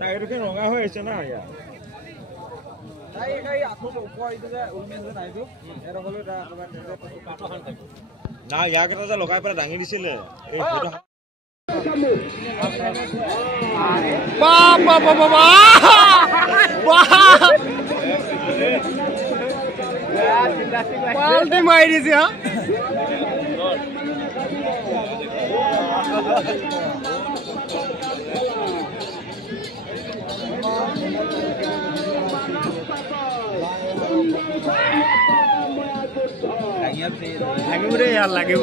টাইৰকে ৰঙা হৈ আছে না ইয়া না ইয়াক এটা লগাই পেলাই দাঙি দিছিলে এই পাল্টি মাৰি দিছে হা লাগিব দেই ইয়াৰ লাগিব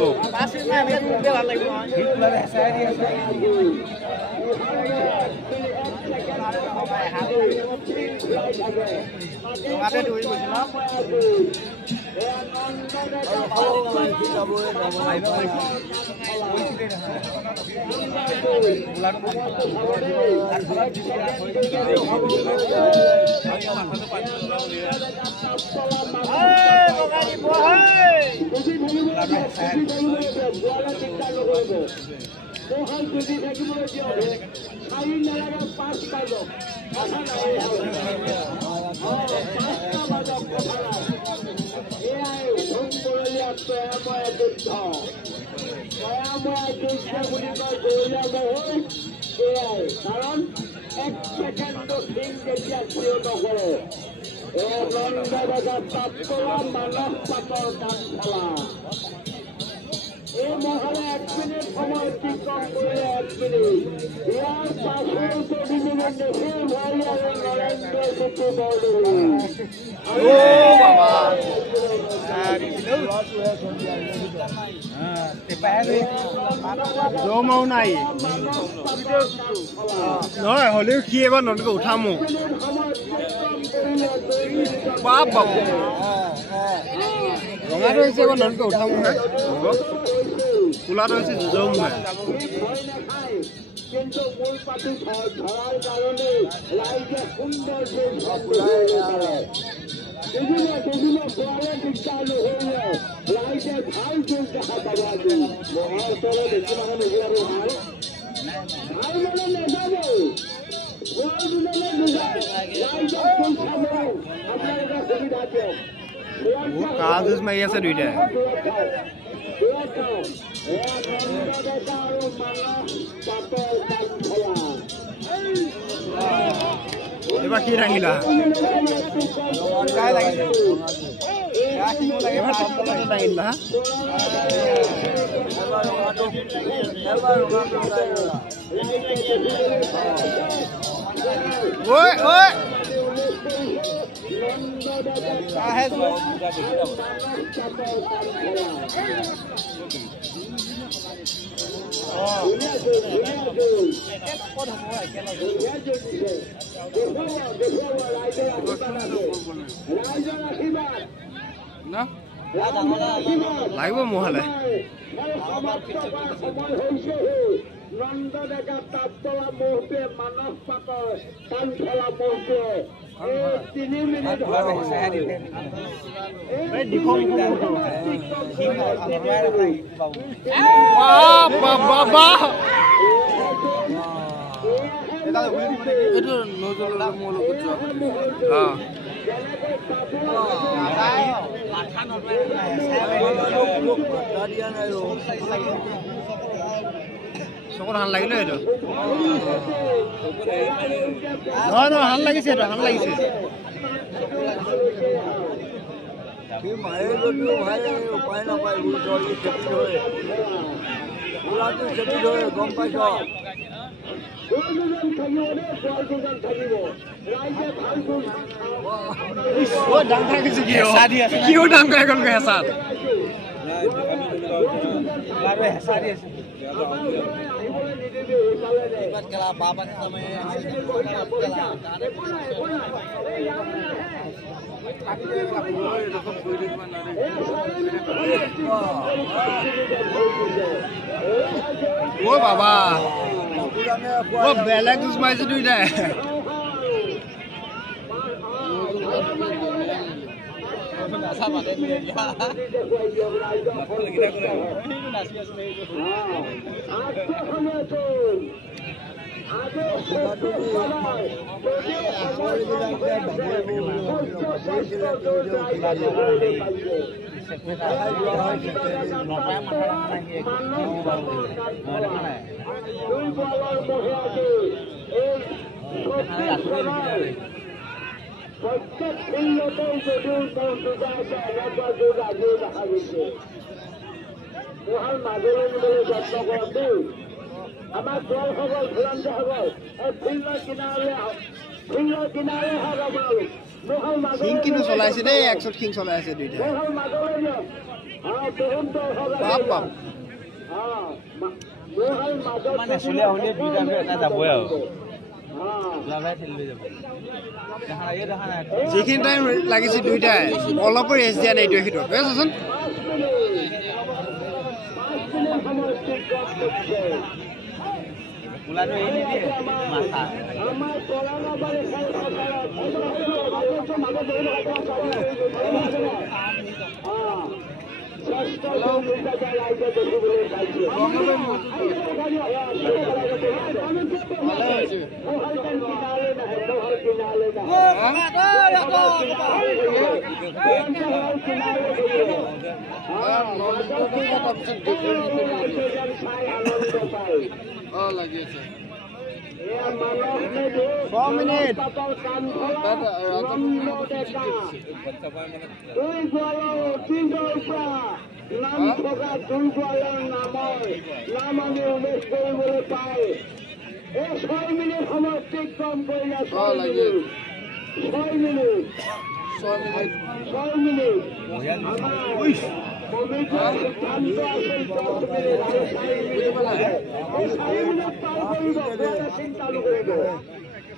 কাৰণ 1 সেকেন্ড দিন যেতিয়া থিয় নকৰে এই নন্দবজাৰ পাতলা মানস পাতৰ কাম চলা এই মহলে 1 মিনিট সময় অতিক্ৰম কৰিলে 1 মিনিট ইয়াৰ পাছতো বিভিন্ন দেশৰ ভাই আৰু নৰেন্দ্ৰ সিং বৰদলৈ জমাও নাই নহয় হলেও কি এবাৰ ননকে উঠামো বাপ বাপ ৰঙাটো হৈছে এবাৰ ননকে উঠামো হে কোলাটো হৈছে জম হে কিন্তু মূল পাতি ধৰাৰ কাৰণে ৰাইজে সুন্দৰ বিভিন্ন খোৱালে দিগদাৰ নহ'লে ৰাইজে ভাল চোৰ দেখা পাব আজি মহাৰ ওচৰত বেছি মানুহ নোযোৱাৰো ভাল ভাল মানে নাযাব খোৱাৰ দিনলৈ নোযায় ৰাইজক চোৰ চাব আপোনালোকে সুবিধা দিয়ক কাজ মাৰি আছে দুইটাই এবাৰ কি ৰাঙিলা লাগিব মহালে নন্দডেকা তাপতলা মহটোৱে মানস পাতৰ কাণফলা মহটোৱে 3 মিনিট এইটো নজল মোৰ লগত চকুত হান লাগিলে এইটো নহয় নহয় হান লাগিছে এইটো হান লাগিছে উপায় নাপায় গম পাইছ কিয় ডাঙৰ এখন হেঁচাত ও বাবা ও বেলেগ জুচ মাৰিছে দুইটাই প্ৰত্যেক ফিল্ডতেই যদিও দুটা আছে এনেকুৱা যুগ আজিও দেখা গৈছে মহান মাজলৈ নিবলৈ যত্ন কৰক দেই আমাৰ দলসকল খেলন্দাসকল এই ফিল্ডৰ কিনাৰলৈ আহক আপোনালোক মহান মাজলৈ কিন্তু চলাইছে দেই 100 কিং চলাইছে দুইটা মহান মাজলৈ দিয়ক বহুত দলসকল মহান মাজত মানে চলিয়া হ'লে দুইটা এটা যাবই আৰু যিখিনি টাইম লাগিছে দুইটাই অলপ ৰেষ্ট দিয়া নাই এইটো সেইটো চাচোন নাম থকা দুৰ্বলৰ নাম আমি উল্লেখ কৰিবলৈ পাই এই 6 মিনিট সময় অতিক্ৰম কৰিলে 6 মিনিট আমাৰ কমিটিৰ সিদ্ধান্ত আছিল 10 মিনিট আৰু 4 মিনিট পাৰ কৰিব চিন্তা নকৰিব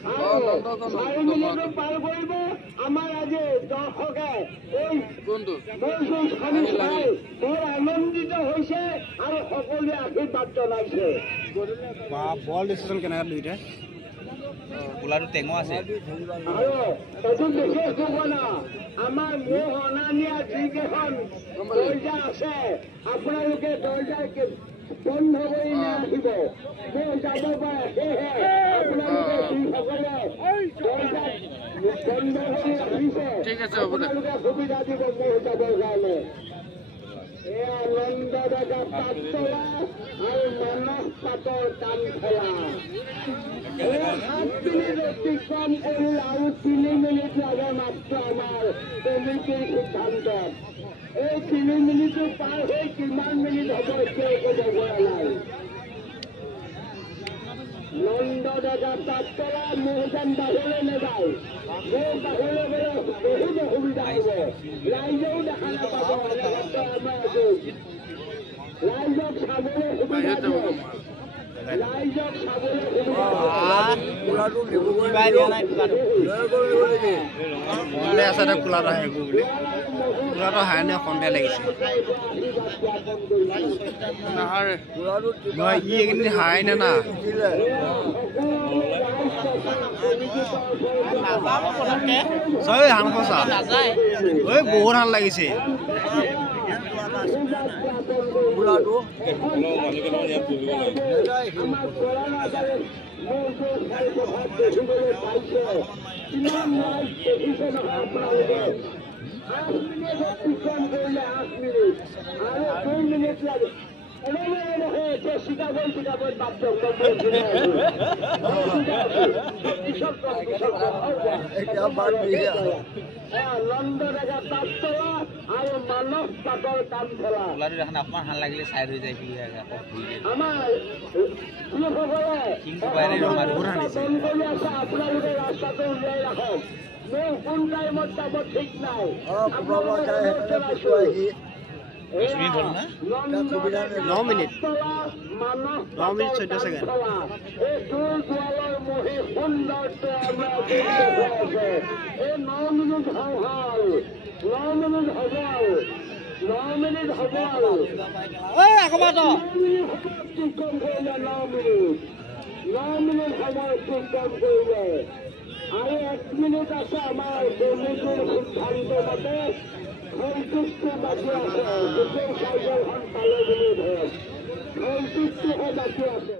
4 মিনিট পাৰ কৰিব আমাৰ আজি দৰ্শকে এই বৰ আনন্দিত হৈছে আৰু সকলোৱে আশীৰ্বাদ জনাইছে বল ডিচিশ্যন কেনেকুৱা দুইটা গোলাটো টেঙো আছে আৰু এইটো বিশেষ ঘটনা আমাৰ মোৰ অনানিয়া যিকেইখন দৰ্জা আছে আপোনালোকে দৰ্জা বন্ধ কৰি নাৰাখিব মোৰ যাব পাৰে সেয়েহে আপোনালোকে যিসকলে দৰ্জা বন্ধ কৰি ৰাখিছে আপোনালোকে সুবিধা দিব মোৰ যাবৰ কাৰণে এয়া নন্দদা পাতলা আৰু মানস পাতৰ কাম খেলা 7 মিনিট অতিক্ৰম কৰি আৰু 3 মিনিট লাগে মাত্ৰ আমাৰ কমিটিৰ সিদ্ধান্তত এই 3 মিনিটো পাৰ হৈ কিমান মিনিট হ'ব এতিয়া একো জগোৱা নাই নন্দদা পাতলা মোৰ যেন বাহিৰলৈ নাযায় মোৰ বাহিৰলৈ গ'লে বহুত অসুবিধা হ'ব ৰাইজেও দেখা নাপাব এনেকুৱা আমাৰ ৰাইজক চাবলৈ সুবিধা দিয়ক ৰাইজক চাবলৈ আছে কোলাটো আহিব বুলি কোলাটো হাই নে সন্ধিয়া লাগিছে নহয় ই এইখিনি হাই নে না চব ধান খচা ঐ বহুত ধান লাগিছে অকমান ভাল লাগিলে চাই হৈ যায় আপোনালোকে ৰাস্তাটো উলিয়াই ৰাখক মোৰ কোন টাইমত যাব ঠিক নাই 9 মিনিট 14 ছেকেণ্ড এই 9 মিনিট হ'ব আৰু অতিক্ৰম কৰিলে 9 মিনিট সময় অতিক্ৰম কৰিলে আৰু 1 মিনিট আছে আমাৰ কমিটিৰ সিদ্ধান্ত মতে সন্তুষ্টি বাকী আছে গোটেই চাইকেলখন পালে বুলি ধৰক সন্তুষ্টিহে বাকী আছে